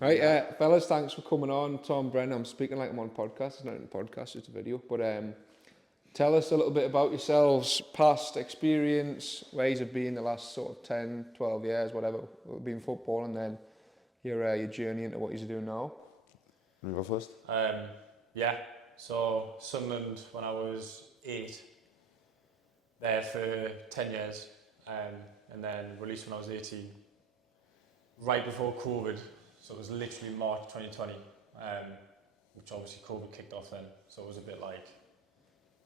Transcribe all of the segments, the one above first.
Right, fellas, thanks for coming on. Tom Brennan, I'm speaking like I'm on a podcast. It's not a podcast, it's a video. But tell us a little bit about yourselves, past experience, where you've been the last sort of 10, 12 years, whatever, been football, and then your journey into what you're doing now. You go first? Yeah, so Sunderland when I was 8, there for 10 years, and then released when I was 18, right before COVID, so it was literally March 2020, which obviously COVID kicked off then, so it was a bit like,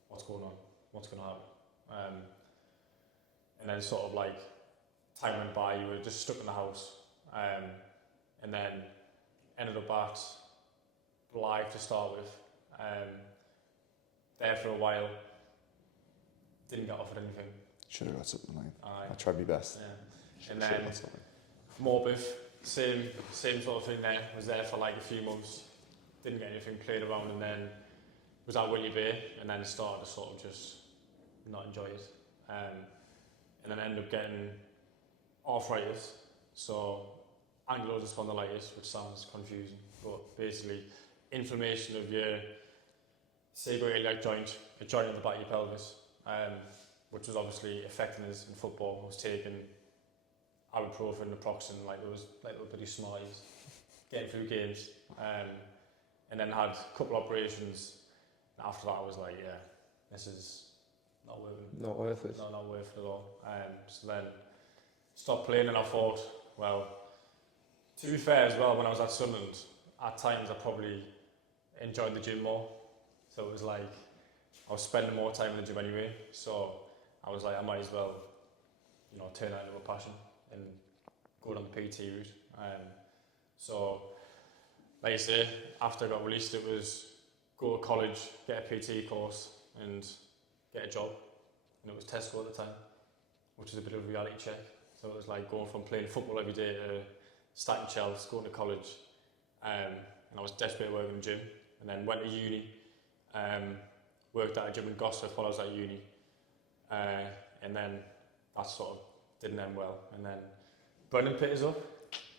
what's going on, what's going to happen, and then sort of like, time went by, you were just stuck in the house, and then ended up at Blythe to start with, there for a while, didn't get offered anything. Should have got something like I tried my best. Yeah. And then Morbiff, same sort of thing there, was there for like a few months, didn't get anything, played around, and then was at Whitley Bay, and then started to sort of just not enjoy it. And then ended up getting arthritis, so ankylosing spondylitis, which sounds confusing, but basically inflammation of your sacroiliac joint, a joint in the back of your pelvis, which was obviously affecting us in football. I was taking ibuprofen, naproxen, like there was like little bitty smarties, getting through games, and then had a couple operations. And after that, I was like, yeah, this is not working. Not worth it. No, not worth it at all. So then stopped playing, and I thought, well, to be fair as well, when I was at Sunderland, at times I probably enjoyed the gym more. So it was like I was spending more time in the gym anyway. So I was like, I might as well, turn that into a passion and go down the PT route. So, like I say, after I got released, it was go to college, get a PT course, and get a job. And it was Tesco at the time, which was a bit of a reality check. So it was like going from playing football every day to starting Chelsea, going to college, and I was desperate to work in the gym. And then went to uni, worked at a gym in Gosforth while I was at uni, and then that sort of didn't end well. And then Brendan picked us up.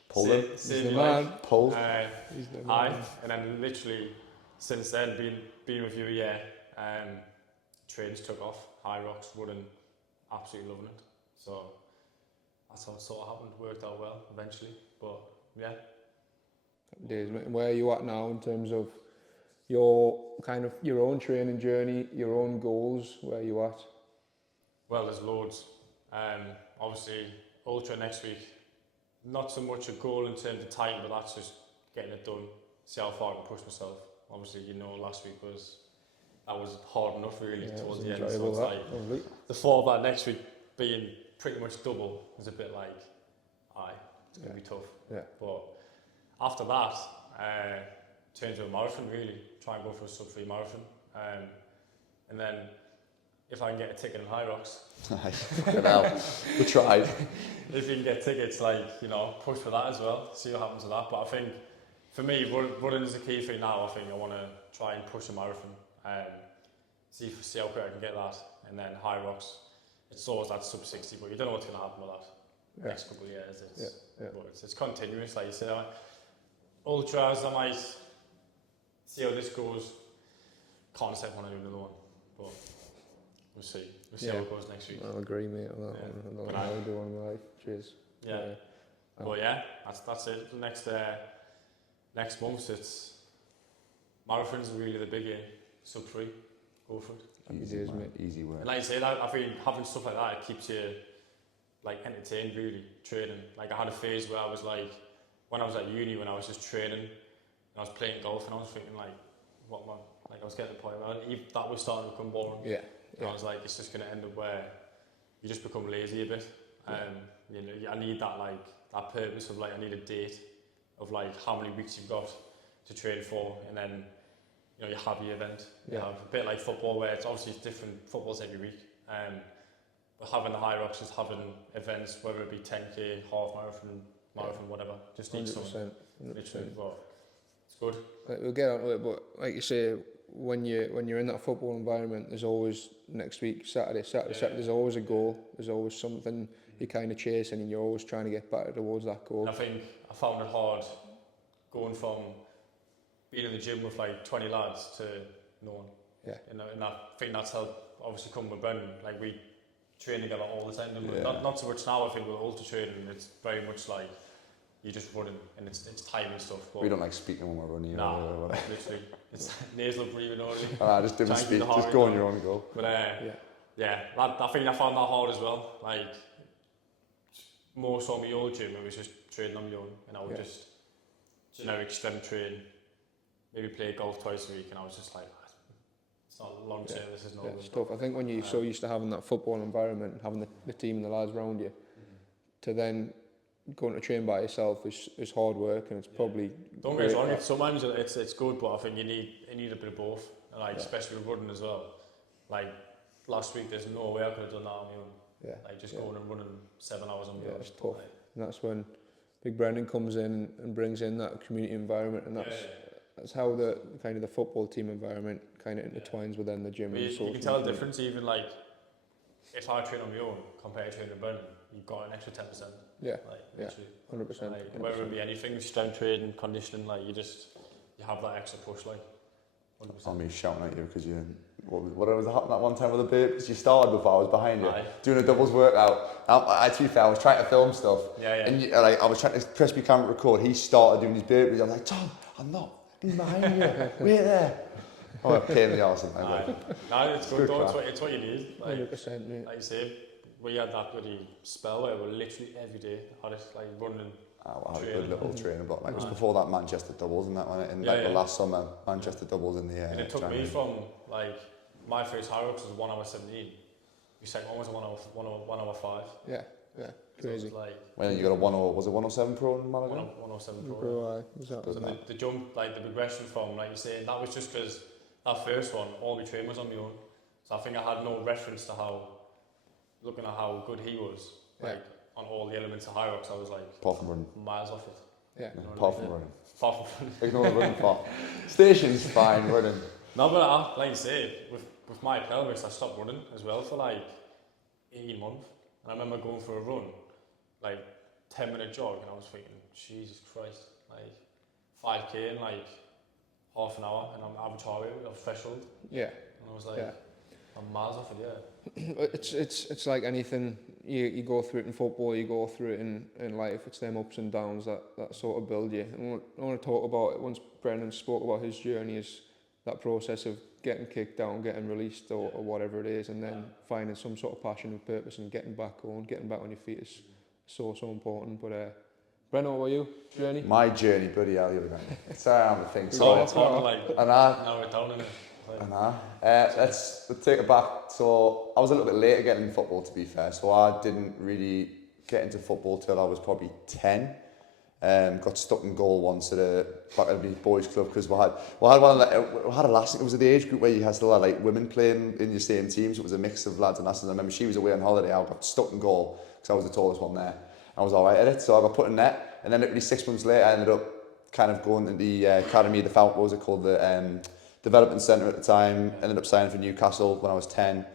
Pulled him. The man. Pulled. He's the Aye, man. and then literally since then, been with you a year, trains took off, high rocks, running, absolutely loving it. So that's how it sort of happened, worked out well eventually, but yeah. Days, mate. Where are you at now in terms of your your own training journey, your own goals? Where are you at? Well, there's loads. Obviously, Ultra next week, not so much a goal in terms of time, but that's just getting it done, see how far I can push myself. Obviously, last week was hard enough really towards the end. So it's like the thought of that next week being pretty much double is a bit like, it's going to be tough. Yeah. But after that, turn to a marathon really, try and go for a sub-3 marathon. And then if I can get a ticket in High Rocks. Fucking hell. We tried. If you can get tickets, push for that as well, see what happens with that. But I think, for me, running is the key thing now. I think I want to try and push a marathon, see how quick I can get that, and then High Rocks. It's always that sub-60, but you don't know what's going to happen with that next couple of years. But it's continuous, like you say. Ultras, I might see how this goes. Can't say I want to do another one, but we'll see. We'll see how it goes next week. I'll agree, mate. On that one. I'll do one live. Cheers. Yeah. But yeah, that's it. Next month, it's marathons are really the big aim. Sub-3, go for it. Easy days, mate. Easy work. And like I say, I think having stuff like that, it keeps you entertained really, training. Like I had a phase where I was like, when I was at uni, when I was just training, and I was playing golf, and I was thinking I was getting to the point where that was starting to become boring. Yeah. And I was like, it's just going to end up where you just become lazy a bit. I need that purpose of I need a date of how many weeks you've got to train for, and then you have your event. You have a bit like football where it's different footballs every week. But having the High Rocks is having events, whether it be 10k, half marathon, whatever. Just need something. Literally, but it's good. We'll get onto it, but like you say, when you're in that football environment, there's always next week, Saturday, there's always a goal. There's always something you're kind of chasing, and you're always trying to get better towards that goal. And I think I found it hard going from being in the gym with like 20 lads to no one. Yeah. And I think that's how obviously come with Brendan. Like we train together all the time. Yeah. Not so much now. I think with ultra training, it's very much like you're just running and it's time and stuff. But We don't like speaking when we're running. nah, literally, it's nasal breathing only. Just didn't Trying to speak. keep the Just heart go rate on your down. own go. But Yeah. I think I found that hard as well. Like more so my old gym, it was just training on my own, and I would just generic strength train, maybe play golf twice a week, and I was just like, it's not long term. This is not Yeah, good. it's tough. I think when you're so used to having that football environment, having the team and the lads around you, to then going to train by yourself is hard work, and it's probably Don't get me wrong. Sometimes it's good, but I think you need a bit of both, and like especially with running as well. Like last week, there's no way I could have done that on my own. Yeah. Like just going and running 7 hours on my own. It's tough. And that's when Big Brendan comes in and brings in that community environment, and that's how the kind of the football team environment kind of intertwines with then the gym. But And you can tell the difference even like if I train on my own compared to training with Brendan, you've got an extra 10%. Yeah. Like Yeah. literally. 100%. Like, whether it be anything, strength training, conditioning, like you have that extra push, like. 100%. I'm me shouting at you because what was happening that one time with the burpees? You started before I was behind you, Aye. doing a doubles workout. To be fair, I was trying to film stuff. Yeah. And I was trying to press my camera record. He started doing his burpees. I was like, Tom, I'm not. He's behind you. Wait there. Oh, a pain in the arse. No, it's good though. It's what you need. Like, 100%. Mate. like you say, we had that bloody spell where we were literally every day had it like running. I had a good little training, but like it was before that Manchester doubles and that one in Yeah, like the last summer Manchester doubles in the And it took January. me from like my first high rocks was 1 hour 17. My second one was 1 hour 5. Yeah. So it Crazy. was like When you got a 107 pro in Malaga? 107 pro. Bro, exactly. So the jump, like the progression from, like you say, that was just because that first one, all my training was on my own. So I think I had no reference to looking at how good he was, like on all the elements of high rocks, I was like Apart from running. miles off it. Yeah. You know Apart what I from mean? running. Apart from running. Ignore the running part. Station's fine, running. No, but like you say, with my pelvis, I stopped running as well for like 18 months. And I remember going for a run, like 10-minute jog, and I was thinking, Jesus Christ, like 5k in like half an hour, and I'm average heart rate, threshold. Yeah. And I was like, I'm miles off it, It's like anything you go through it in football, you go through it in life. It's them ups and downs that sort of build you. And I want to talk about it. Once Brendan spoke about his journey, is that process of getting kicked down, getting released, or whatever it is, and then finding some sort of passion and purpose and getting back on your feet is so important. But Brendan, what about you? Journey? My journey, bloody hell, you're going. Sorry, I'm a thing. So it's So, hard to like narrow it down, innit? Like, let's take it back. So I was a little bit later getting into football, to be fair. So I didn't really get into football till I was probably 10. Got stuck in goal once at a back at the boys club because we had a lass. It was at the age group where you had still had like women playing in your same teams. So it was a mix of lads and lasses. I remember she was away on holiday. I got stuck in goal because I was the tallest one there. I was alright at it, so I got put in net. And then literally 6 months later, I ended up kind of going to the academy, the Fountain, what was it called, the development centre at the time. Ended up signing for Newcastle when I was 10.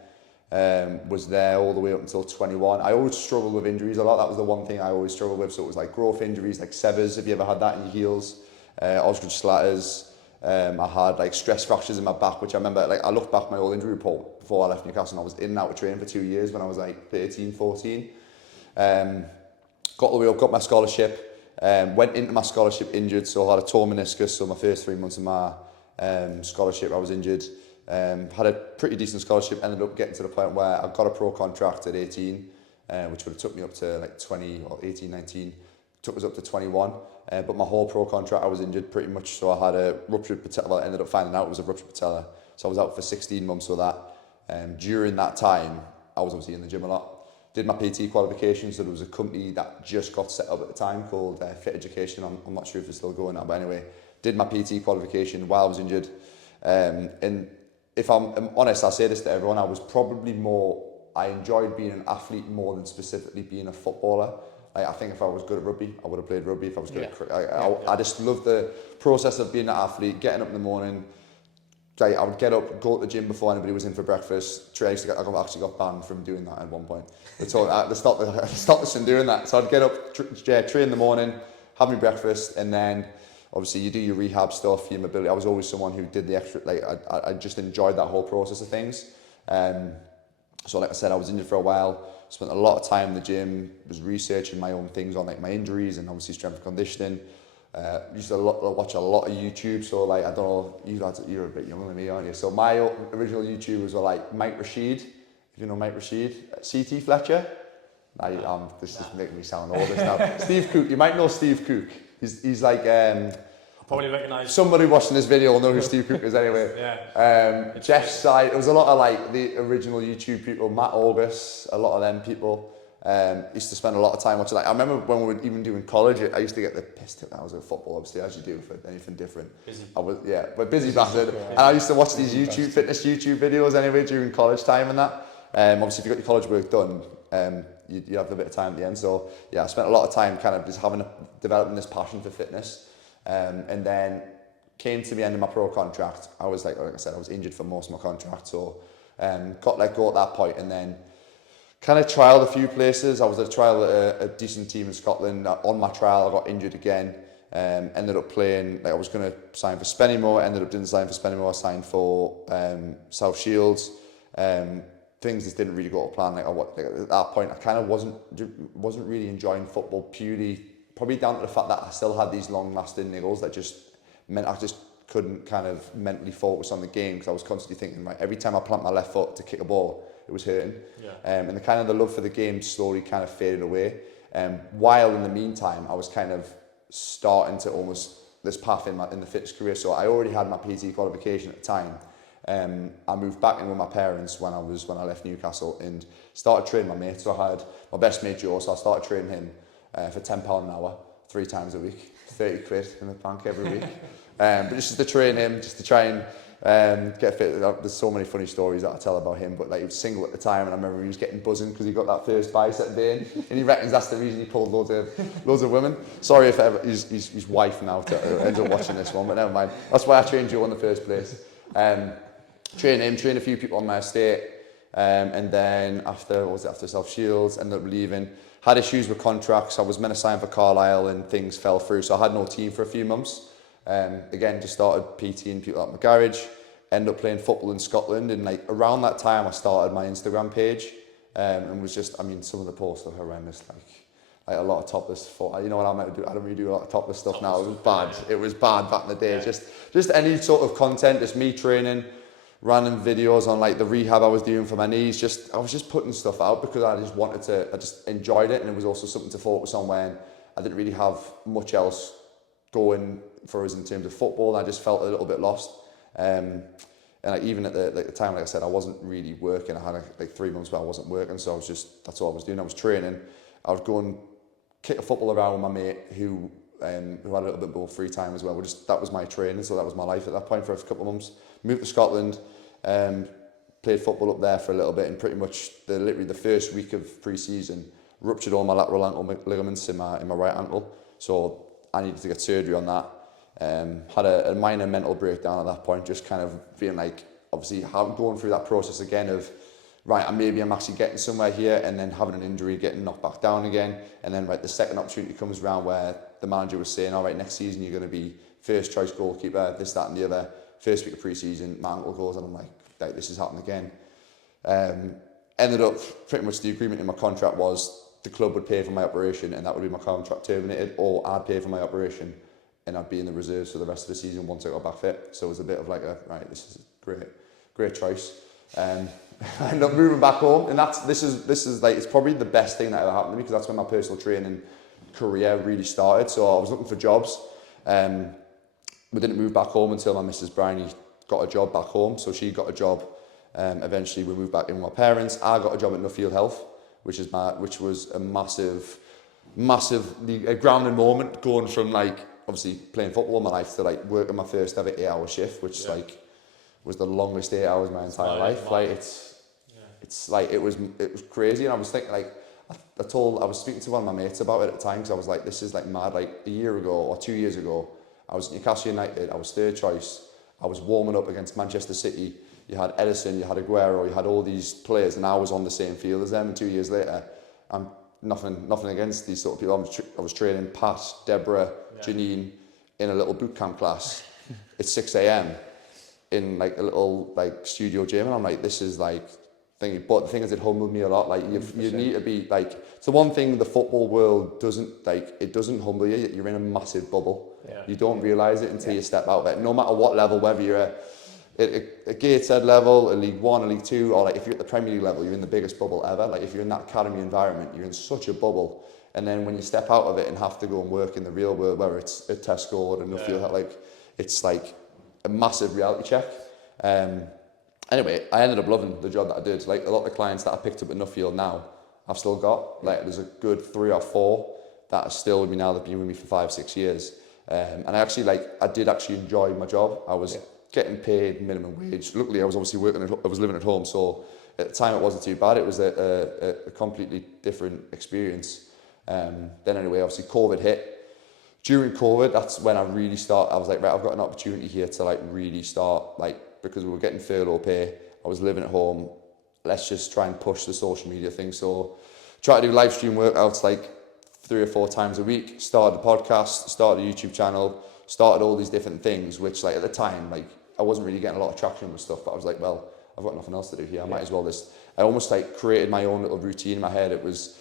Was there all the way up until 21. I always struggled with injuries a lot. That was the one thing I always struggled with. So it was like growth injuries, like severs. Have you ever had that in your heels? Ostrich slatters. I had like stress fractures in my back, which I remember, like I looked back at my old injury report before I left Newcastle, and I was in and out of training for 2 years when I was like 13, 14. Got all the way up, got my scholarship, went into my scholarship injured, so I had a torn meniscus, so my first 3 months of my scholarship I was injured. Had a pretty decent scholarship, ended up getting to the point where I got a pro contract at 18, which would have took me up to like 20 or 18, 19, took us up to 21. But my whole pro contract I was injured pretty much, so I had a ruptured patella. Well, I ended up finding out it was a ruptured patella, so I was out for 16 months with that. During that time, I was obviously in the gym a lot. Did my PT qualification, so there was a company that just got set up at the time called Fit Education. I'm not sure if it's still going now, but anyway, did my PT qualification while I was injured. And if I'm honest, I say this to everyone, I enjoyed being an athlete more than specifically being a footballer. Like, I think if I was good at rugby, I would have played rugby. If I was good at cricket, I just love the process of being an athlete, getting up in the morning. Like, I would get up, go to the gym before anybody was in for breakfast. I actually got banned from doing that at one point. They stopped us from doing that. So I'd get up, train in the morning, have my breakfast, and then obviously you do your rehab stuff, your mobility. I was always someone who did the extra, like I just enjoyed that whole process of things. So like I said, I was injured for a while, spent a lot of time in the gym, was researching my own things on like my injuries and obviously strength and conditioning. Used to watch a lot of YouTube, so like I don't know, you're a bit younger than me, aren't you? So my original YouTubers were like Mike Rashid, if you know Mike Rashid, CT Fletcher. This is making me sound old now. Steve Cook, you might know Steve Cook. He's like probably recognise somebody watching this video will know who Steve Cook is anyway. Yeah. Jeff Side, it was a lot of like the original YouTube people, Matt August, a lot of them people. Used to spend a lot of time watching. Like I remember when we were even doing college, I used to get the piss tip when I was at football, obviously, as you do for anything different. Busy. But busy bastard. And I used to watch these fitness YouTube videos anyway during college time and that. Obviously, if you got your college work done, you have a bit of time at the end. So yeah, I spent a lot of time kind of just developing this passion for fitness. And then came to the end of my pro contract. I was like I said, I was injured for most of my contract, so got let go at that point, and then kind of trialed a few places. I was at a trial at a decent team in Scotland. On my trial, I got injured again. Ended up playing, like I was going to sign for Spennymoor, ended up didn't sign for Spennymoor, I signed for South Shields. Things just didn't really go to plan. Like at that point, I kind of wasn't really enjoying football purely, probably down to the fact that I still had these long-lasting niggles that just meant I just couldn't kind of mentally focus on the game, because I was constantly thinking, right, every time I plant my left foot to kick a ball, it was hurting. Yeah. And the love for the game slowly kind of faded away. While in the meantime, I was kind of starting to almost this path in the fitness career. So I already had my PT qualification at the time. I moved back in with my parents when I left Newcastle and started training my mates. So I had my best mate Joe, so I started training him for £10 an hour, 3 times a week, 30 quid in the bank every week. But just to train him, just to try and get fit. There's so many funny stories that I tell about him, but like he was single at the time, and I remember he was getting buzzing because he got that first bicep day, and he reckons that's the reason he pulled loads of women. Sorry if ever his wife now ends up watching this one, but never mind. That's why I trained Joe in the first place. Train him, train a few people on my estate, and then after South Shields, ended up leaving. Had issues with contracts. I was meant to sign for Carlisle and things fell through, so I had no team for a few months. Again, just started PTing people at my garage. Ended up playing football in Scotland, and like around that time, I started my Instagram page, and was just, I mean, some of the posts are horrendous. Like a lot of topless foot. You know what I might do? I don't really do a lot of topless stuff now. It was bad. It was bad back in the day. Yeah. Just any sort of content, just me training, random videos on like the rehab I was doing for my knees. I was just putting stuff out because I just enjoyed it, and it was also something to focus on when I didn't really have much else going for us in terms of football. I just felt a little bit lost. And like, even at the time, like I said, I wasn't really working. I had like 3 months where I wasn't working, so that's all I was doing. I was training. I was going kick a football around with my mate who had a little bit more free time as well. That was my training, so that was my life at that point for a couple of months. Moved to Scotland, played football up there for a little bit, and pretty much literally the first week of pre-season, ruptured all my lateral ankle ligaments in my right ankle. So I needed to get surgery on that. Had a minor mental breakdown at that point, just kind of feeling like, obviously going through that process again of, right, maybe I'm actually getting somewhere here, and then having an injury, getting knocked back down again, and then right, the second opportunity comes around where the manager was saying, all right, next season you're going to be first choice goalkeeper, this, that and the other. First week of pre-season, my ankle goes, and I'm like, this has happened again. Ended up, pretty much the agreement in my contract was the club would pay for my operation, and that would be my contract terminated, or I'd pay for my operation and I'd be in the reserves for the rest of the season once I got back fit. So it was a bit of like right, this is a great choice. I ended up moving back home, and this is like, it's probably the best thing that ever happened to me, because that's when my personal training career really started. So I was looking for jobs. We didn't move back home until my Mrs. Bryony got a job back home. So she got a job. Eventually we moved back in with my parents. I got a job at Nuffield Health, which was a massive grounding moment, going from like obviously playing football all my life to like working my first ever 8-hour shift, which like was the longest 8 hours of my entire life. Like it's like it was crazy, and I was thinking like I was speaking to one of my mates about it at the time, because I was like, this is like mad. Like a year ago or 2 years ago, I was at Newcastle United, I was third choice, I was warming up against Manchester City. You had Edison, you had Aguero, you had all these players, and I was on the same field as them. And 2 years later, I'm nothing against these sort of people. I was training Pat, Deborah, Janine, in a little boot camp class at 6 a.m. in like a little like studio gym, and I'm like, this is like thingy. But the thing is, it humbled me a lot. Like you need to be like, it's the one thing the football world doesn't like. It doesn't humble you. You're in a massive bubble. Yeah. You don't realise it until you step out of it. No matter what level, whether you're a Gateshead level, a League One, a League Two, or like if you're at the Premier League level, you're in the biggest bubble ever. Like if you're in that academy environment, you're in such a bubble. And then when you step out of it and have to go and work in the real world, whether it's at Tesco or at Nuffield, like it's like a massive reality check. Anyway, I ended up loving the job that I did. Like a lot of the clients that I picked up at Nuffield now, I've still got. Like there's a good 3 or 4 that are still with me now. They've been with me for 5-6 years. And I did actually enjoy my job. I was getting paid minimum wage. Luckily, I was obviously I was living at home, so at the time it wasn't too bad. It was a completely different experience. Then anyway, obviously COVID hit. During COVID, that's when I really started. I was like, right, I've got an opportunity here to like really start, like, because we were getting furlough pay. I was living at home. Let's just try and push the social media thing. So try to do live stream workouts like 3 or 4 times a week. Started a podcast, started a YouTube channel, started all these different things, which like at the time, like I wasn't really getting a lot of traction with stuff, but I was like, well, I've got nothing else to do here. I might as well just, I almost like created my own little routine in my head. It was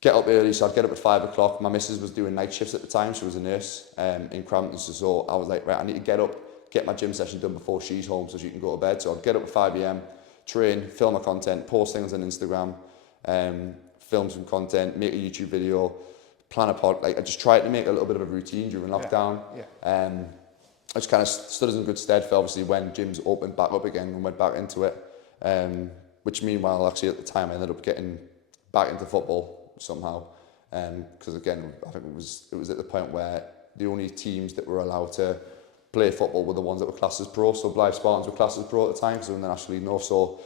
get up early, so I'd get up at 5 o'clock. My missus was doing night shifts at the time. She was a nurse in Crampton, so I was like, right, I need to get up, get my gym session done before she's home so she can go to bed. So I'd get up at 5 a.m, train, film my content, post things on Instagram, film some content, make a YouTube video, plan a pod. Like I just tried to make a little bit of a routine during lockdown. I just kind of stood us in good stead for obviously when gyms opened back up again and went back into it. Which meanwhile, actually at the time, I ended up getting back into football somehow, because again, I think it was at the point where the only teams that were allowed to play football were the ones that were classed as pro. So Blythe Spartans were classed as pro at the time because they were in the National League North. So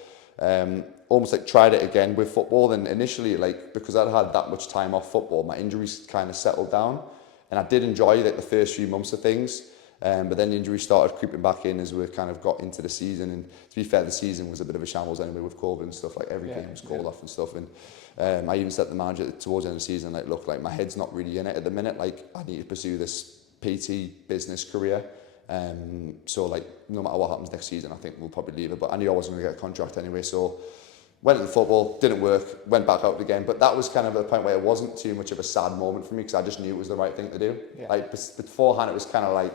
almost like tried it again with football. Then initially, like because I'd had that much time off football, my injuries kind of settled down, and I did enjoy like the first few months of things. But then the injuries started creeping back in as we kind of got into the season. And to be fair, the season was a bit of a shambles anyway with COVID and stuff. Like every game was called off and stuff. And I even said to the manager towards the end of the season, like, look, like my head's not really in it at the minute. Like I need to pursue this PT business career. So like no matter what happens next season, I think we'll probably leave it. But I knew I wasn't going to get a contract anyway. So went into football, didn't work, went back out again. But that was kind of the point where it wasn't too much of a sad moment for me because I just knew it was the right thing to do. Like beforehand, it was kind of like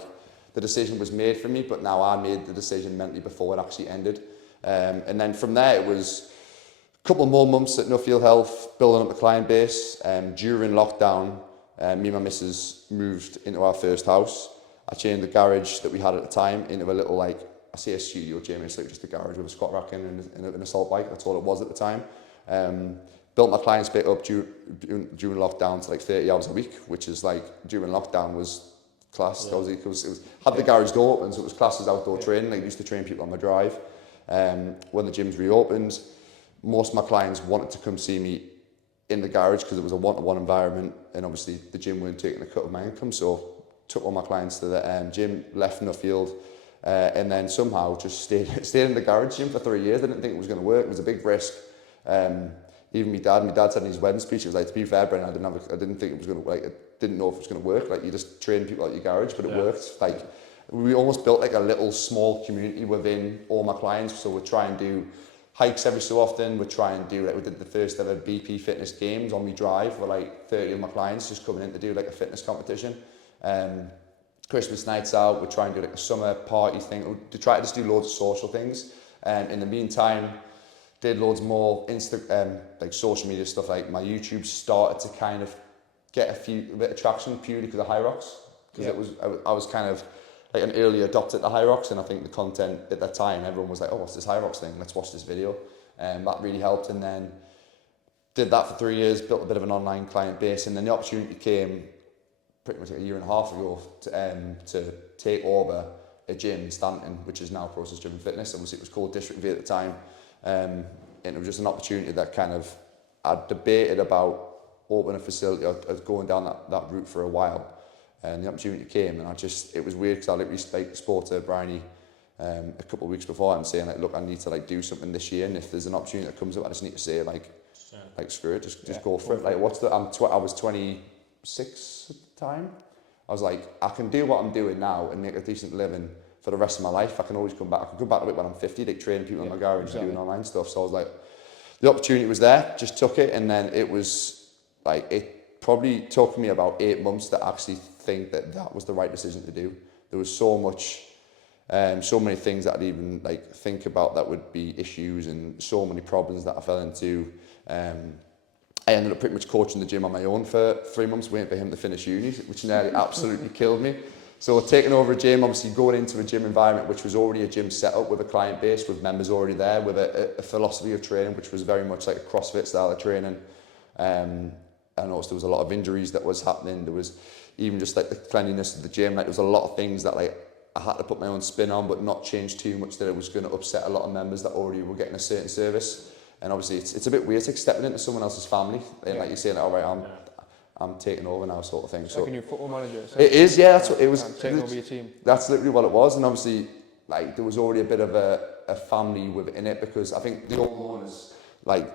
the decision was made for me, but now I made the decision mentally before it actually ended. And then from there, it was a couple more months at Nuffield Health, building up the client base. During lockdown, me and my missus moved into our first house. I changed the garage that we had at the time into a little, like, I say a studio gym, it's like just a garage with a squat rack and an assault bike. That's all it was at the time. Built my clients bit up during lockdown to like 30 hours a week, which is like, during lockdown was class. Yeah. It was had the garage door open, so it was classed as outdoor training. Like, I used to train people on my drive. When the gyms reopened, most of my clients wanted to come see me in the garage because it was a one-to-one environment, and obviously the gym weren't taking a cut of my income, so took all my clients to the gym, left Nuffield, and then somehow just stayed in the garage gym for 3 years. I didn't think it was going to work. It was a big risk. Even my dad said in his wedding speech, he was like, to be fair, Brennan, I didn't think it was going to, like, I didn't know if it was going to work. Like, you just train people at your garage, but it worked. Like, we almost built like a little small community within all my clients. So we try and do hikes every so often. We try and do, like, we did the first ever BP fitness games on my drive with like 30 of my clients just coming in to do like a fitness competition. Christmas nights out, we try and do like a summer party thing. We try to just do loads of social things. In the meantime, did loads more like social media stuff. Like my YouTube started to kind of get a bit of traction purely because of High Rocks. Because I was kind of like an early adopter to High Rocks, and I think the content at that time, everyone was like, oh, what's this High Rocks thing? Let's watch this video. And that really helped. And then did that for 3 years, built a bit of an online client base, and then the opportunity came pretty much like a year and a half ago to take over a gym in Stanton, which is now Process Driven Fitness. Obviously, it was called District V at the time. And it was just an opportunity that kind of, I'd debated about opening a facility or going down that route for a while. And the opportunity came, and it was weird because I literally spoke to Bryony a couple of weeks before and saying, like, look, I need to like do something this year, and if there's an opportunity that comes up, I just need to say like screw it, just go for it. Like, I was 26 at the time, I was like, I can do what I'm doing now and make a decent living for the rest of my life. I can always come back. I can come back to it when I'm 50, like training people in my garage and doing online stuff. So I was like, the opportunity was there, just took it. And then it was like, it probably took me about 8 months to actually think that that was the right decision to do. There was so many things that I'd even like think about that would be issues, and so many problems that I fell into. I ended up pretty much coaching the gym on my own for 3 months, waiting for him to finish uni, which nearly absolutely killed me. So taking over a gym, obviously going into a gym environment, which was already a gym set up with a client base, with members already there, with a philosophy of training, which was very much like a CrossFit style of training. I noticed there was a lot of injuries that was happening. There was even just like the cleanliness of the gym. Like there was a lot of things that like I had to put my own spin on, but not change too much that it was going to upset a lot of members that already were getting a certain service. And obviously it's a bit weird, it's like stepping into someone else's family and like you're saying, all right, I'm taking over now, sort of thing. So like a new football manager. It is, yeah, that's what it was. Taking over your team. That's literally what it was. And obviously, like there was already a bit of a family within it, because I think the old owners, like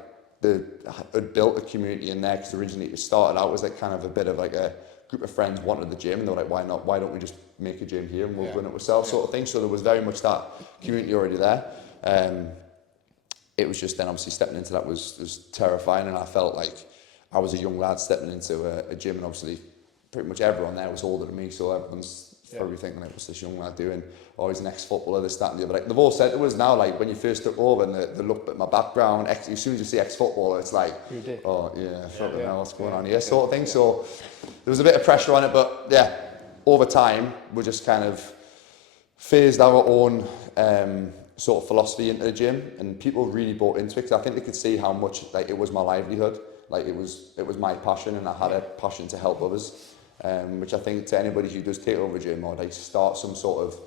had built a community in there, because originally it started out as like kind of a bit of like a group of friends wanted the gym, and they were like, why don't we just make a gym here and we'll run it ourselves, sort of thing. So there was very much that community already there. It was just then obviously stepping into that was terrifying, and I felt like I was a young lad stepping into a gym, and obviously pretty much everyone there was older than me, so everyone's probably thinking like, what's this young lad doing? Oh, he's an ex-footballer, this, that and the other. Like, they've all said it was now, like when you first took over and they looked at my background, as soon as you see ex-footballer, it's like, oh yeah, fucking hell, what's going on here, sort of thing. So there was a bit of pressure on it, but yeah, over time we just kind of phased our own sort of philosophy into the gym, and people really bought into it, because I think they could see how much like it was my livelihood, like it was my passion, and I had a passion to help others, which I think to anybody who does take over a gym or like start some sort of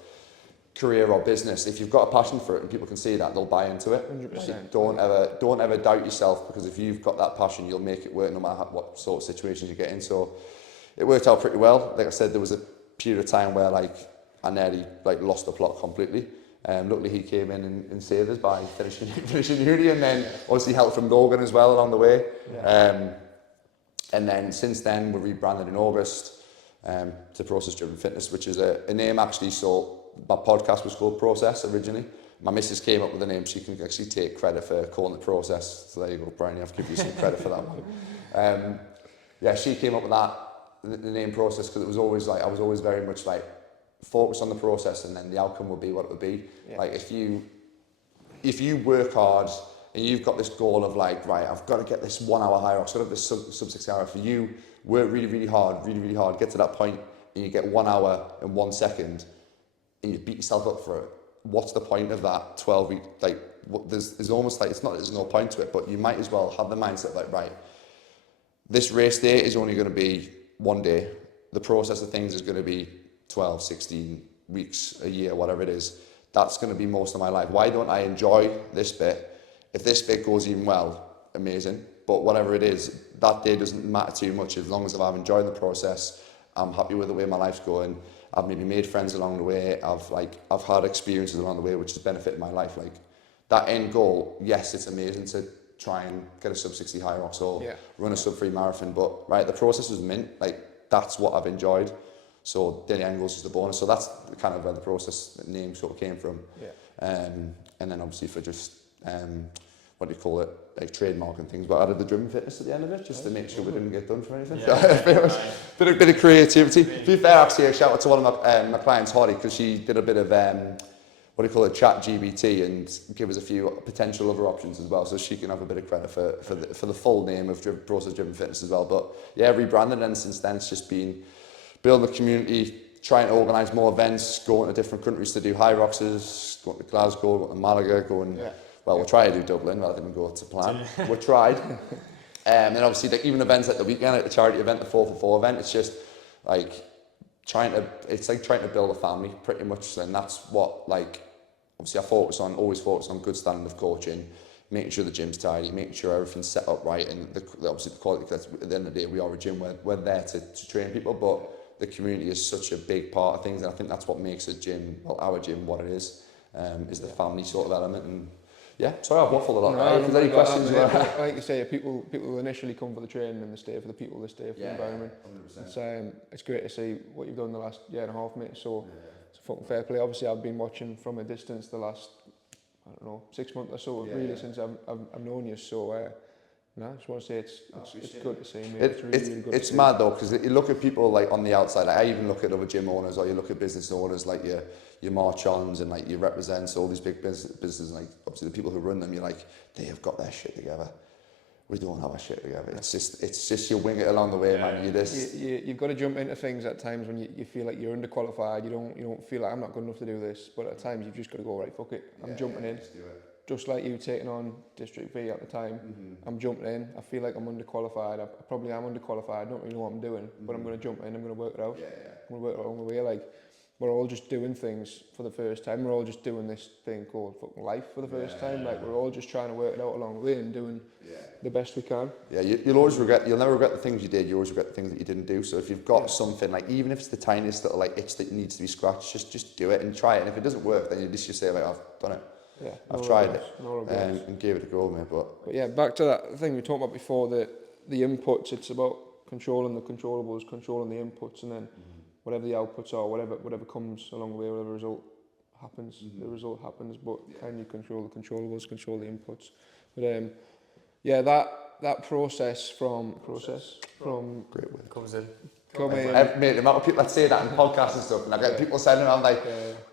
career or business, if you've got a passion for it and people can see that, they'll buy into it. 100%. Don't ever doubt yourself, because if you've got that passion, you'll make it work no matter what sort of situations you get in. So it worked out pretty well. Like I said, there was a period of time where like I nearly like lost the plot completely. Luckily he came in and saved us by finishing uni, and then obviously help from Logan as well along the way. And then since then we rebranded in August to Process Driven Fitness, which is a name actually. So my podcast was called Process originally. My missus came up with the name. She can actually take credit for calling it Process. So there you go, Brian, you have to give you some credit for that one. She came up with that, the name Process, because it was always like, I was always very much like focus on the process, and then the outcome will be what it will be. Like if you work hard and you've got this goal of like, right, I've got to get this 1 hour high, or sort of this sub 6 hour, for you work really hard, get to that point and you get 1 hour and 1 second and you beat yourself up for it. What's the point of that 12 week, like there's almost like, it's not, there's no point to it, but you might as well have the mindset like, right, this race day is only going to be 1 day. The process of things is going to be 12, 16 weeks, a year, whatever it is. That's going to be most of my life. Why don't I enjoy this bit? If this bit goes even well, amazing. But whatever it is, that day doesn't matter too much. As long as I've enjoyed the process, I'm happy with the way my life's going. I've maybe made friends along the way. I've had experiences along the way which has benefited my life. Like that end goal, yes, it's amazing to try and get a sub 60 high rocks or run a sub 3 marathon. But right, the process was mint. Like that's what I've enjoyed. So the end goal is just a bonus. So that's kind of where the process name sort of came from. And then obviously for just what do you call it, like trademark and things, but I added the driven fitness at the end of it just to make sure we didn't get done for anything. Bit of creativity. To be fair, actually, a shout out to one of my clients, Holly, because she did a bit of what do you call it, chat GBT, and give us a few potential other options as well, so she can have a bit of credit for the full name of Process Driven Fitness as well. But yeah, rebranded, and since then it's just been building the community, trying to organise more events, going to different countries to do high roxes, going to Glasgow, going to Malaga, well, we'll try to do Dublin, but I didn't go to plan. We tried. And then obviously like, even events like the weekend, like the charity event, the 4 for 4 event, it's just like trying to build a family pretty much. And that's what, like, obviously I always focus on good standard of coaching, making sure the gym's tidy, making sure everything's set up right, and obviously the quality, because at the end of the day we are a gym, we're there to train people, but the community is such a big part of things, and I think that's what makes a gym, well, our gym, what it is the family sort of element. And Yeah, sorry I've waffled a lot. No, Right? If there's any questions, like you say, people initially come for the training and they stay for the people, they stay for the environment. 100%. It's great to see what you've done the last year and a half, mate. So it's a fucking fair play. Obviously, I've been watching from a distance the last, I don't know, 6 months or so, since I've known you. So no, I just want to say it's good to see, mate. It's really good. It's mad though, because you look at people like on the outside. Like I even look at other gym owners, or you look at business owners like your March-ons and like your represents all these big businesses, like obviously the people who run them. You're like, they have got their shit together. We don't have our shit together. It's just you wing it along the way, man. You've got to jump into things at times when you feel like you're underqualified. You don't feel like I'm not good enough to do this. But at times you've just got to go, right, fuck it. I'm jumping in. Just do it. Just like you taking on District V at the time, I'm jumping in. I feel like I'm underqualified. I probably am underqualified. I don't really know what I'm doing, but I'm going to jump in. I'm going to work it out. I'm going to work it along the way. Like, we're all just doing things for the first time. We're all just doing this thing called fucking life for the first time. Like, we're all just trying to work it out along the way and doing the best we can. Yeah, you'll never regret the things you did. You always regret the things that you didn't do. So if you've got something, like even if it's the tiniest little like itch that needs to be scratched, just do it and try it. And if it doesn't work, then you just say like, I've done it. Yeah, I've tried it and gave it a go, mate. But yeah, back to that thing we talked about before, the inputs. It's about controlling the controllables, controlling the inputs, and then whatever the outputs are, whatever comes along the way, whatever result happens, the result happens. But can you control the controllables, control the inputs? But that process from Great word. Comes in. Mate, the amount of people that say that in podcasts and stuff, and I get people saying, I'm like,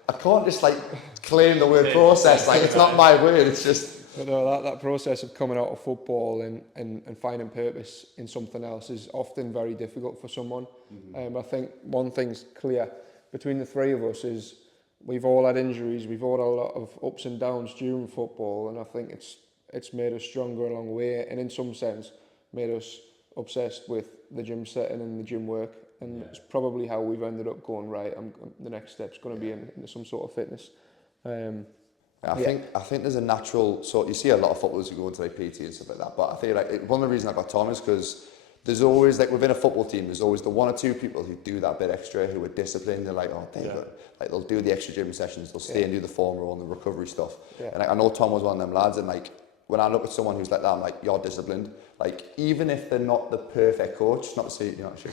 I can't just like claim the word process. Like it's not my word. It's just. But no, that process of coming out of football and finding purpose in something else is often very difficult for someone. I think one thing's clear between the three of us is we've all had injuries, we've all had a lot of ups and downs during football, and I think it's made us stronger along the way, and in some sense made us obsessed with the gym setting and the gym work, and it's probably how we've ended up going, right, the next step's going to be into some sort of fitness. I think there's a natural sort. You see a lot of footballers who go into like PT and stuff like that, but I feel like one of the reasons I got Tom is because there's always like within a football team, there's always the one or two people who do that bit extra, who are disciplined. They're like, like they'll do the extra gym sessions, they'll stay and do the form roll and the recovery stuff. And like, I know Tom was one of them lads, and like when I look at someone who's like that, I'm like, you're disciplined. Like even if they're not the perfect coach, not to say you're not sure,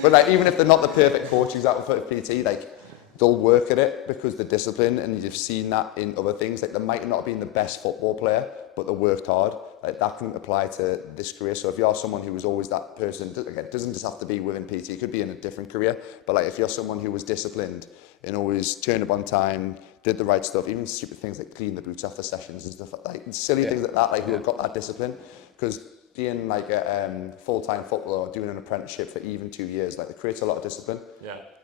but like even if they're not the perfect coach exactly for PT, like they'll work at it because they're disciplined, and you've seen that in other things. Like they might not have been the best football player, but they worked hard. Like that can apply to this career. So if you're someone who was always that person, again, it doesn't just have to be within PT, it could be in a different career. But like if you're someone who was disciplined and always turned up on time, did the right stuff, even stupid things like clean the boots after sessions and stuff like that, silly things like that, like who have got that discipline. Because being like a full-time footballer or doing an apprenticeship for even 2 years, like it creates a lot of discipline.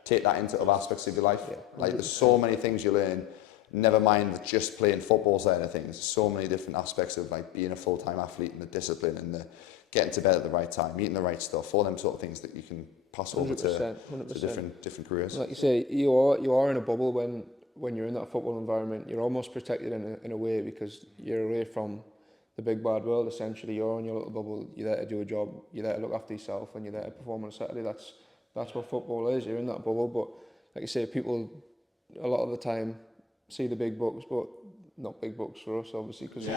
Take that into other aspects of your life. Like there's so many things you learn, never mind just playing football side of things. So many different aspects of like being a full-time athlete and the discipline and the getting to bed at the right time, eating the right stuff, all them sort of things that you can pass over to different careers. Like you say, you are in a bubble when you're in that football environment. You're almost protected in a way because you're away from the big bad world. Essentially, you're in your little bubble. You're there to do a job. You're there to look after yourself, and you're there to perform on a Saturday. That's what football is. You're in that bubble. But like you say, people a lot of the time see the big bucks, but not big bucks for us, obviously, because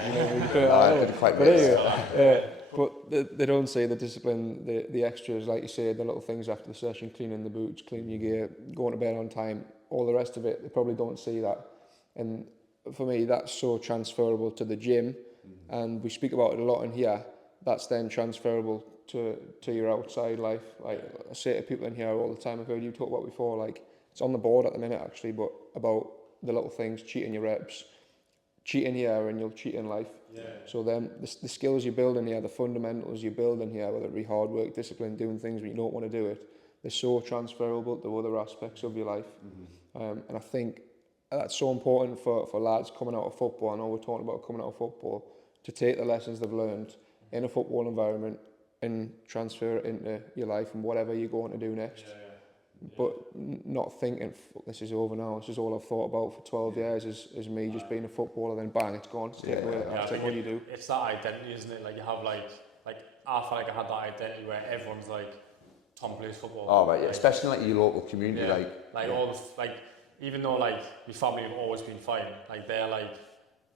but they don't see the discipline, the extras, like you say, the little things after the session, cleaning the boots, cleaning your gear, going to bed on time, all the rest of it. They probably don't see that. And for me, that's so transferable to the gym, and we speak about it a lot in here. That's then transferable to your outside life. Like I say to people in here all the time, I've heard you talk about before, like it's on the board at the minute actually, but about the little things, cheating your reps, cheating here and you'll cheat in life. So then the skills you build in here, the fundamentals you build in here, whether it be hard work, discipline, doing things when you don't want to do it, they're so transferable to other aspects of your life. And I think that's so important for lads coming out of football. I know we're talking about coming out of football, to take the lessons they've learned in a football environment and transfer it into your life and whatever you're going to do next. But not thinking, this is over now, this is all I've thought about for 12 years is me just being a footballer, then bang, it's gone. It's taken away. That's like what you do. It's that identity, isn't it? Like you have like I feel like I had that identity where everyone's like, Tom plays football. Oh right, yeah. Especially like your local community, all the, like even though like your family have always been fine, like they're like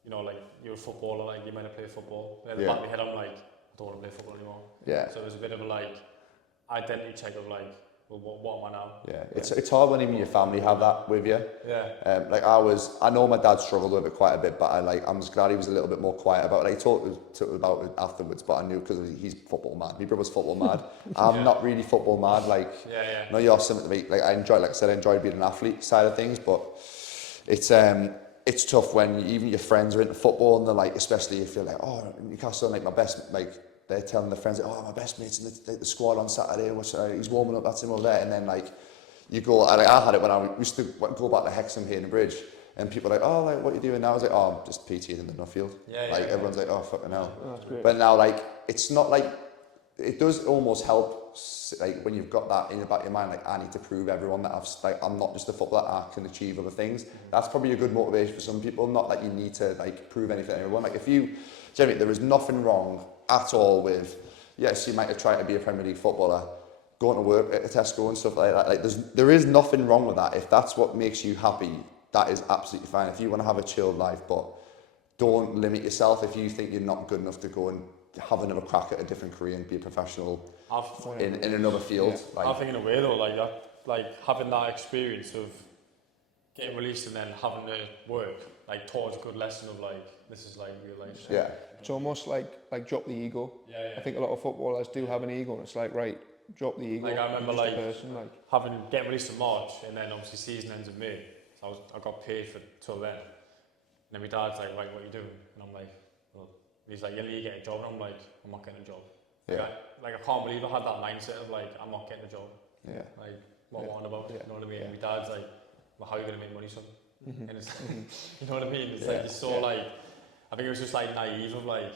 you know, like you're a footballer, like you might have played football. Then in the Yeah. back of my head, I'm like, I don't want to play football anymore. Yeah. So it was a bit of a like identity check of like, well, what am I now? Yeah, it's hard when even your family have that with you. Yeah. Like I know my dad struggled with it quite a bit, but I'm just glad he was a little bit more quiet about it. Like, he talked about it afterwards, but I knew because he's football mad. My brother's football mad. I'm not really football mad. Like, no, you're something to me. Like I enjoyed being an athlete side of things, but it's tough when even your friends are into football and they're like, especially if you're like, oh, Newcastle, like my best, like they're telling their friends, like, oh, my best mate's in the squad on Saturday, he's warming up, that's him over there, and then like you go, I had it when I used to go back to Hexham here in the bridge, and people are like, oh, like what are you doing now? I was like, oh, I'm just PTing in the Nuffield. Everyone's like, oh, fucking hell. Oh, that's great. But now, like, it's not like, it does almost help, like when you've got that in the back of your mind, like I need to prove everyone that I'm not just a footballer, I can achieve other things. That's probably a good motivation for some people, not that you need to like prove anything to everyone. Like if you, Jeremy, there is nothing wrong at all with, yes, you might have tried to be a Premier League footballer, going to work at a Tesco and stuff like that. Like there is nothing wrong with that. If that's what makes you happy, that is absolutely fine. If you want to have a chilled life, but don't limit yourself. If you think you're not good enough to go and have another crack at a different career and be a professional in another field. Yeah. Like, I think in a way though, like that, like having that experience of getting released and then having to work like towards a good lesson of like this is like real life. yeah. It's almost like drop the ego. Yeah. I think a lot of footballers do have an ego, and it's like, right, drop the ego. Like I remember just a like person, getting released in March and then obviously season ends in May. So I got paid for till then. And then my dad's like, right, what are you doing? And I'm like, well, he's like, you need to get a job. And I'm like, I'm not getting a job. Yeah. Like I can't believe I had that mindset of like, I'm not getting a job. Yeah. Like, what am I on about? Yeah. You know what I mean? Yeah. My dad's like, well, how are you going to make money, son? Mm-hmm. And it's, you know what I mean? It's like, you're so like, I think it was just like naive of like,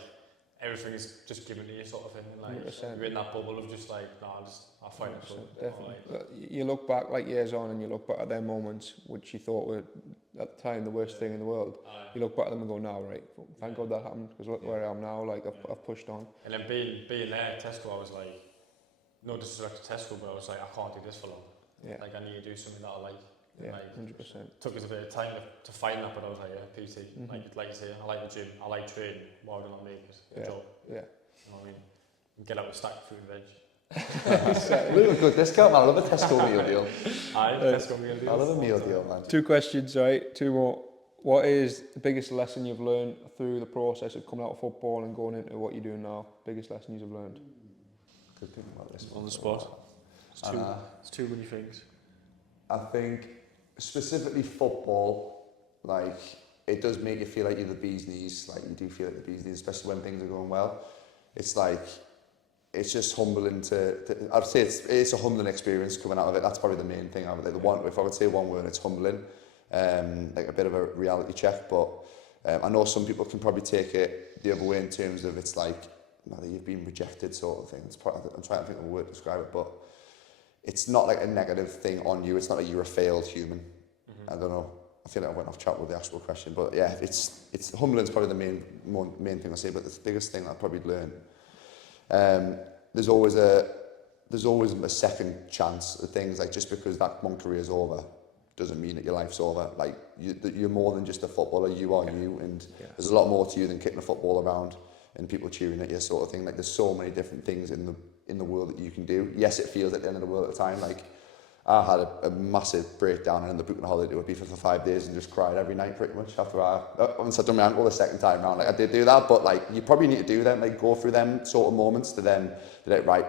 everything is just given to you sort of thing. And like, 100%. you're in that bubble of just like, nah, I'll find it. Definitely. You look back like years on and you look back at their moments, which you thought were at the time the worst thing in the world. You look back at them and go, now, right, thank God that happened, because look where I am now, like I've pushed on. And then being there at Tesco, I was like, no disrespect to Tesco, but I was like, I can't do this for long. Yeah. Like I need to do something that I like. Yeah, like, 100%. Took us a bit of time to find that, but I was like, yeah, PT. Like you say, I like the gym, I like training, why would I not make it a job? Yeah. You know what I mean? And get out with stacked fruit and veg. A little good discount, man. I love a Tesco meal deal. Tesco meal deal. I love a meal deal, man. 2 questions, right? 2 more. What is the biggest lesson you've learned through the process of coming out of football and going into what you're doing now? Biggest lesson you've learned? Good thing about this On the spot. It's too many things. I think specifically football, like it does make you feel like you're the bee's knees. Like you do feel like the bee's knees, especially when things are going well. It's like, it's just humbling I'd say it's a humbling experience coming out of it. That's probably the main thing. If I would say one word, it's humbling. Like a bit of a reality check, but I know some people can probably take it the other way in terms of it's like, you've been rejected sort of thing. I'm trying to think of a word to describe it, but it's not like a negative thing on you. It's not like you're a failed human. I don't know. I feel like I went off track with the actual question, but yeah, it's humbling is probably the main thing I say. But the biggest thing I probably learned, there's always a second chance at things. Like just because that one career is over, doesn't mean that your life's over. Like you're more than just a footballer. You are you, and there's a lot more to you than kicking a football around and people cheering at you, sort of thing. Like there's so many different things in the world that you can do. Yes, it feels like the end of the world at the time. Like I had a massive breakdown and ended up booking a holiday to Ibiza for 5 days and just cried every night pretty much after once I'd done my ankle the second time round. Like I did do that, but like you probably need to do them, like go through them sort of moments to then be like, right,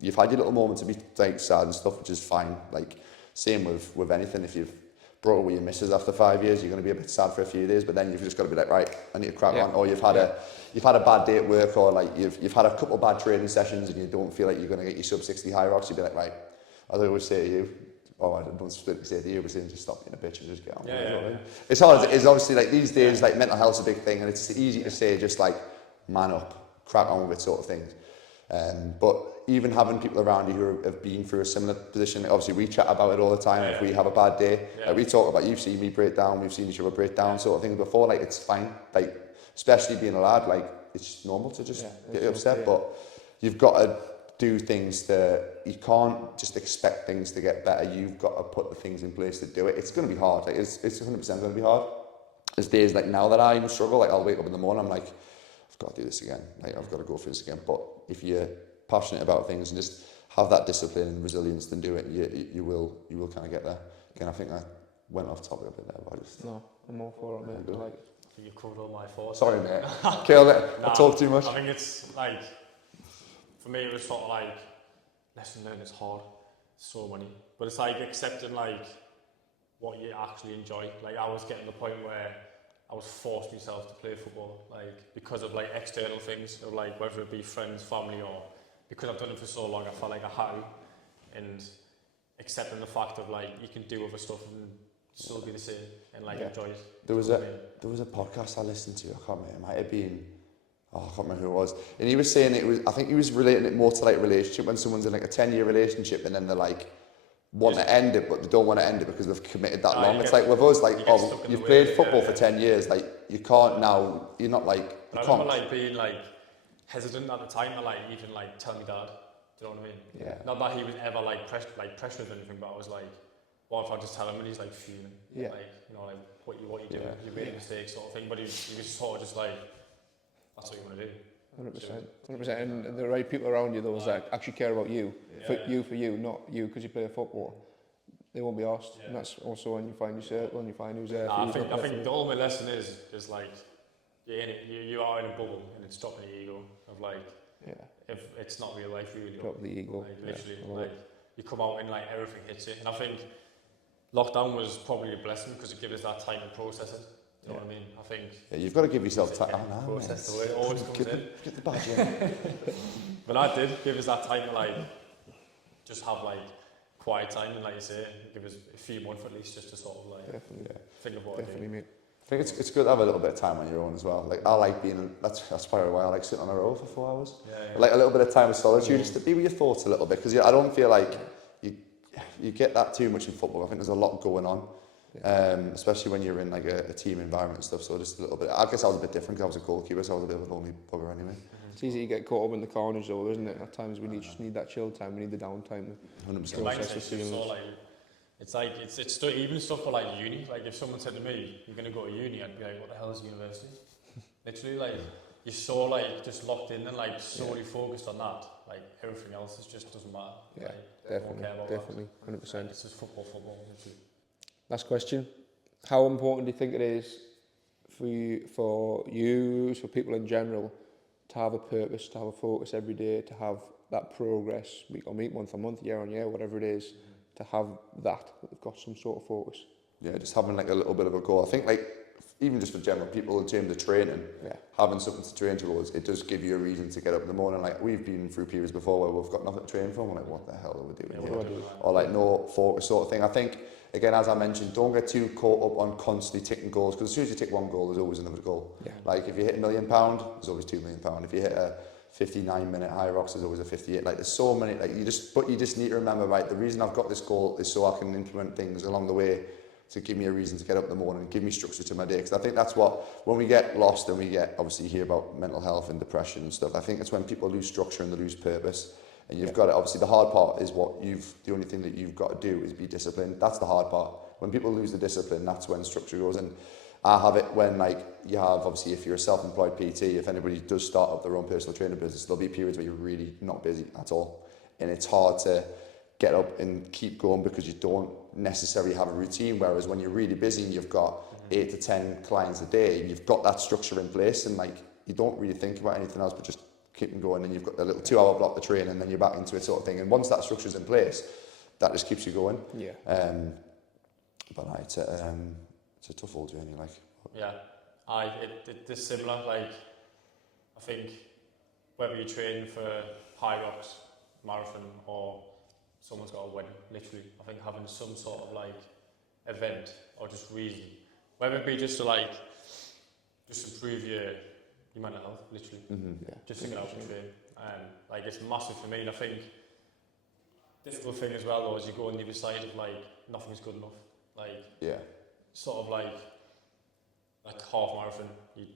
you've had your little moments to be like sad and stuff, which is fine. Like same with anything. If you've brought away your missus after 5 years, you're going to be a bit sad for a few days, but then you've just got to be like, right, I need to crack on. Or you've had a bad day at work, or like you've had a couple of bad training sessions and you don't feel like you're going to get your sub 60 high rocks. You'd be like, right, as I always say to you, I don't specifically say to you, but saying just stop being a bitch and just get on. It's hard. It's obviously like these days, like mental health's a big thing, and it's easy to say just like man up, crack on with it, sort of things. But even having people around you who have been through a similar position, obviously we chat about it all the time. If we have a bad day, like we talk about, you've seen me break down, we've seen each other break down, sort of things before. Like it's fine. Like especially being a lad, like it's normal to just get upset, but you've got to do things you can't just expect things to get better. You've got to put the things in place to do it. It's going to be hard. Like it's 100% going to be hard. there's days like now that I even struggle, like I'll wake up in the morning, I'm like, I've got to do this again, like I've got to go through this again. But if you're passionate about things and just have that discipline and resilience, then do it. You will kind of get there. Again, I think I went off topic a bit there, but I just... No, I'm all for it, mate. I like it. I think you've covered all my thoughts. Sorry, mate. Killed it. I talk too much. I think it's like, for me, it was sort of like, lesson learned is hard, so many. But it's like accepting like what you actually enjoy. Like I was getting to the point where I was forced myself to play football, like because of like external things, or like whether it be friends, family, or because I've done it for so long, I felt like I had to. And accepting the fact of like you can do other stuff and still be the same and like enjoy it. There was a podcast I listened to. I can't remember. It might have been. I can't remember who it was. And he was saying it was. I think he was relating it more to like a relationship, when someone's in like a 10-year relationship and then they're like want to end it, but they don't want to end it because they've committed that long. It's like with us, like you've played football for 10 years, like you can't now. You're not like. But I remember like being like hesitant at the time to like even like tell me dad. Do you know what I mean? Yeah. Not that he was ever like pressured or anything, but I was like, what if I just tell him and he's like fuming? Yeah. Like, you know, like what you doing? You made a mistake sort of thing. But he was sort of just like, that's what you want to do. 100%. And the right people around you, those that actually care about you, for you, not you because you play football. They won't be asked. Yeah. And that's also when you find your circle and you find who's there. I think the ultimate lesson is like, you are in a bubble and it's dropping the ego of like, if it's not real life, really. Drop the ego. Like, literally, like you come out and like everything hits you. And I think lockdown was probably a blessing because it gave us that time to process it. You know what I mean? I think... Yeah, you've got to give yourself time. Process the way it always comes in. Get the badge in. But I did give us that time to like, just have like quiet time and like you say, give us a few months at least just to sort of like think of what I do. Mate. I think it's good to have a little bit of time on your own as well. Like I like being, that's probably why I like sitting on a row for 4 hours. Yeah. Like a little bit of time of solitude, just to be with your thoughts a little bit, because I don't feel like you get that too much in football. I think there's a lot going on. Especially when you're in like a team environment and stuff, so just a little bit. I guess I was a bit different because I was a goalkeeper, so I was a bit of a lonely bugger anyway. It's easy to get caught up in the corners though, isn't it? At times we just need that chill time, we need the downtime. 100%. It's like, it's still, even stuff for like uni, like if someone said to me, you're going to go to uni, I'd be like, what the hell is university? Literally, like, you're so like, just locked in and like, solely focused on that. Like, everything else just doesn't matter. Yeah, like, definitely, 100%. It's just football, literally. Last question. How important do you think it is for you, for people in general, to have a purpose, to have a focus every day, to have that progress week on week, month on month, year on year, whatever it is, to have that, they've got some sort of focus? Yeah, just having like a little bit of a goal. I think like, even just for general people in terms of training, having something to train towards, it does give you a reason to get up in the morning. Like we've been through periods before where we've got nothing to train for, and we're like, what the hell are we doing here? Or like no focus sort of thing. I think, again, as I mentioned, don't get too caught up on constantly ticking goals, because as soon as you tick one goal, there's always another goal. Yeah. Like if you hit £1 million, there's always £2 million. If you hit a 59-minute high rocks, there's always a 58. Like there's so many. Like you just need to remember, right? The reason I've got this goal is so I can implement things along the way to give me a reason to get up in the morning, give me structure to my day. Because I think that's what, when we get lost and we get, obviously you hear about mental health and depression and stuff, I think it's when people lose structure and they lose purpose. And you've got to, obviously the hard part is the only thing that you've got to do is be disciplined. That's the hard part. When people lose the discipline, that's when structure goes. And I have it when like you have, obviously if you're a self-employed PT, if anybody does start up their own personal training business, there'll be periods where you're really not busy at all. And it's hard to get up and keep going because you don't necessarily have a routine. Whereas when you're really busy and you've got 8 to 10 clients a day, you've got that structure in place and like you don't really think about anything else but just keep them going, and you've got the little 2 hour block to train and then you're back into it sort of thing. And once that structure's in place, that just keeps you going. Yeah. But it's a tough old journey, like. Yeah, it's similar. Like, I think whether you train for high rocks, marathon, or someone's got a wedding, literally, I think having some sort of like event or just reason, whether it be just to like just improve your mental health, literally, just to get out and train, like it's massive for me. And I think difficult thing as well though is you go on the other side of like nothing's good enough, like sort of like half marathon.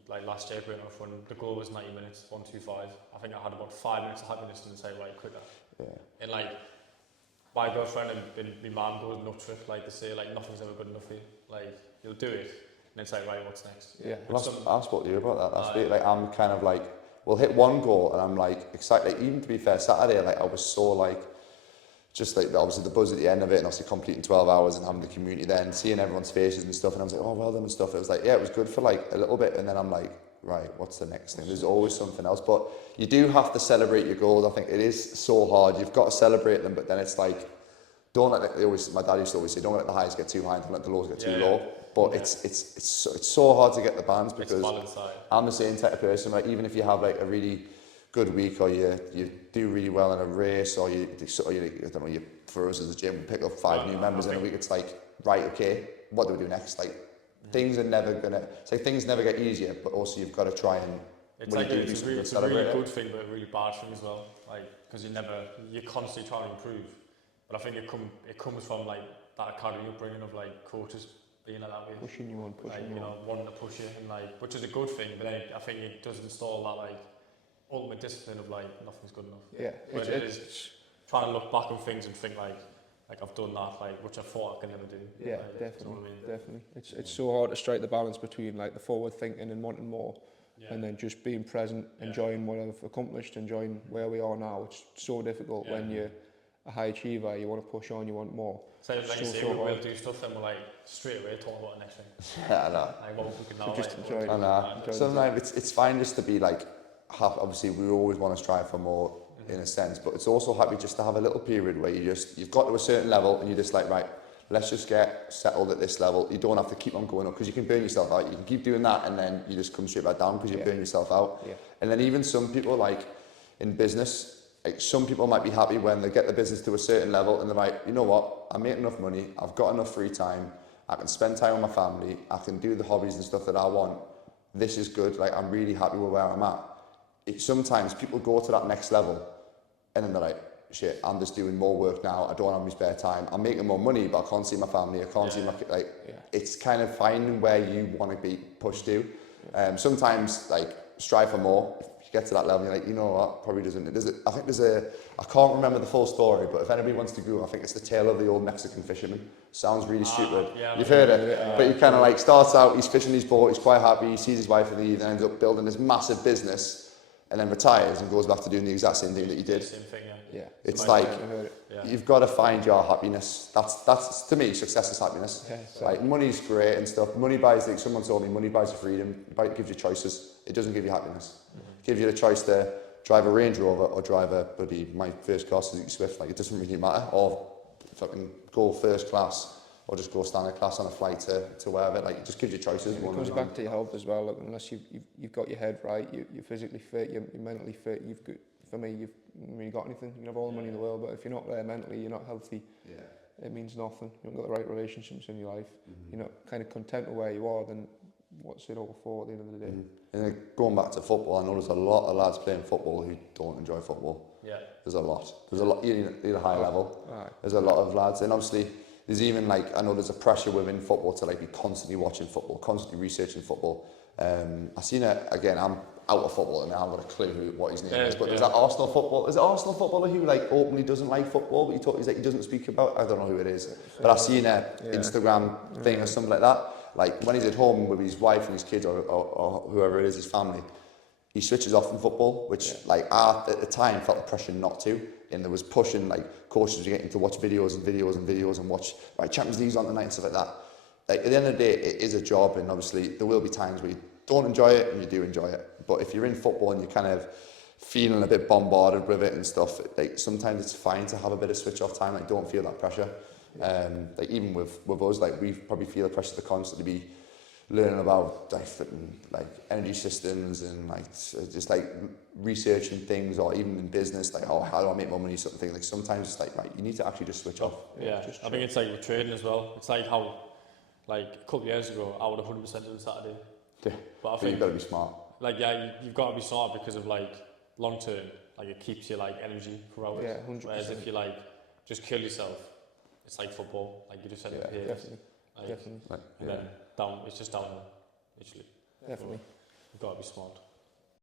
Like last year, great marathon, the goal was 90 minutes, 1:25. I think I had about 5 minutes of happiness and say right quicker. And like my girlfriend and my mum goes nuts for it. Like they say like nothing's ever good enough for you. Like you'll do it, then it's like, right, what's next? Yeah. Well, I spoke to you about that last week. Like, I'm kind of like, we'll hit one goal and I'm like excited. Like, even to be fair, Saturday, like I was so like, just like obviously the buzz at the end of it and obviously completing 12 hours and having the community there and seeing everyone's faces and stuff. And I was like, oh, well done and stuff. It was like, yeah, it was good for like a little bit. And then I'm like, right, what's the next thing? There's always something else. But you do have to celebrate your goals. I think it is so hard. You've got to celebrate them, but then it's like, don't let my dad used to always say, don't let the highs get too high and don't let the lows get too low. But it's so hard to get the balance because I'm the same type of person. Like, even if you have like a really good week or you do really well in a race or you I don't know, for us as a gym, we pick up 5 new members in a week, it's like, right, okay, what do we do next? Like, things are never gonna, it's like things never get easier, but also you've got to try and, it's like it's a really good thing, but a really bad thing as well. Like, because you're constantly trying to improve. But I think it comes from like that academy upbringing of like coaches being like that way, pushing you on, wanting to push you, and like, which is a good thing. But then I think it does install that like ultimate discipline of like nothing's good enough. Yeah, but it is trying to look back on things and think like I've done that, like, which I thought I could never do. Yeah, like, definitely, you know what I mean? definitely. It's so hard to strike the balance between like the forward thinking and wanting more, and then just being present, enjoying what I've accomplished, enjoying where we are now. It's so difficult when you're a high achiever, you want to push on, you want more. So like you say, we'll do stuff, then we're like straight away talking about the next thing. Yeah, I know. Like what we can now. So just enjoy it. I know. Sometimes it's fine just to be like, obviously we always want to strive for more in a sense, but it's also happy just to have a little period where you've got to a certain level and you're just like, right, let's just get settled at this level. You don't have to keep on going up because you can burn yourself out. You can keep doing that and then you just come straight back down because you burn yourself out. Yeah. And then even some people, like in business, like some people might be happy when they get the business to a certain level and they're like, you know what, I make enough money, I've got enough free time, I can spend time with my family, I can do the hobbies and stuff that I want. This is good, like I'm really happy with where I'm at. Sometimes people go to that next level and then they're like, shit, I'm just doing more work now, I don't have my spare time, I'm making more money but I can't see my family, I can't see my it's kind of finding where you want to be pushed to. Sometimes like strive for more. If you get to that level, you're like, you know what, probably doesn't. I think I can't remember the full story, but if anybody wants to Google, I think it's the tale of the old Mexican fisherman. Sounds really stupid. You've heard it, but he kind of like starts out, he's fishing his boat, he's quite happy, he sees his wife in the evening, ends up building this massive business, and then retires and goes back to doing the exact same thing that he did. Same thing, yeah. It's like, you've got to find your happiness. That's to me, success is happiness. Yeah, like money's great and stuff. Money buys, like someone told me, money buys you freedom. It gives you choices. It doesn't give you happiness. It gives you the choice to drive a Range Rover or drive my first car Suzuki Swift. Like it doesn't really matter. Or fucking go first class or just go standard class on a flight to wherever. Like it just gives you choices. It comes back to your health as well. Look, unless you've got your head right, you're physically fit, you're mentally fit. For me, you've really got anything. You can have all the money in the world, but if you're not there mentally, you're not healthy. Yeah. It means nothing. You haven't got the right relationships in your life. You're not kind of content with where you are. Then what's it all for at the end of the day? And then going back to football, I know there's a lot of lads playing football who don't enjoy football. Yeah. There's a lot. You need a high level. There's a lot of lads, and obviously there's even like, I know there's a pressure within football to like be constantly watching football, constantly researching football. I seen it again. I'm out of football and I haven't got a clue what his name is. But there's that Arsenal football. Is it Arsenal footballer who like openly doesn't like football? But he's like he doesn't speak about. I don't know who it is. But I've seen a Instagram thing or something like that. Like when he's at home with his wife and his kids or whoever it is, his family, he switches off from football, which like I at the time felt the pressure not to. And there was pushing, like coaches were getting to watch videos and watch Champions League's on tonight and stuff like that. Like at the end of the day, it is a job, and obviously there will be times where you don't enjoy it and you do enjoy it. But if you're in football and you're kind of feeling a bit bombarded with it and stuff, like sometimes it's fine to have a bit of switch off time. Like don't feel that pressure. Like even with us, like we probably feel the pressure to constantly be learning about like energy systems and like just like researching things, or even in business, like how do I make more money, something. Like sometimes it's like, right, you need to actually just switch off. Yeah, I think it's like with trading as well. It's like how, like a couple of years ago, I would 100% done Saturday. Yeah, but I think you've got to be smart. Like you've got to be smart because of like long term, like it keeps you like energy for hours. Yeah, 100%. Whereas if you like just kill yourself, it's like football. Like you just set the pace. Definitely. Like, and then down. It's just downhill, literally. Definitely. You've got to be smart.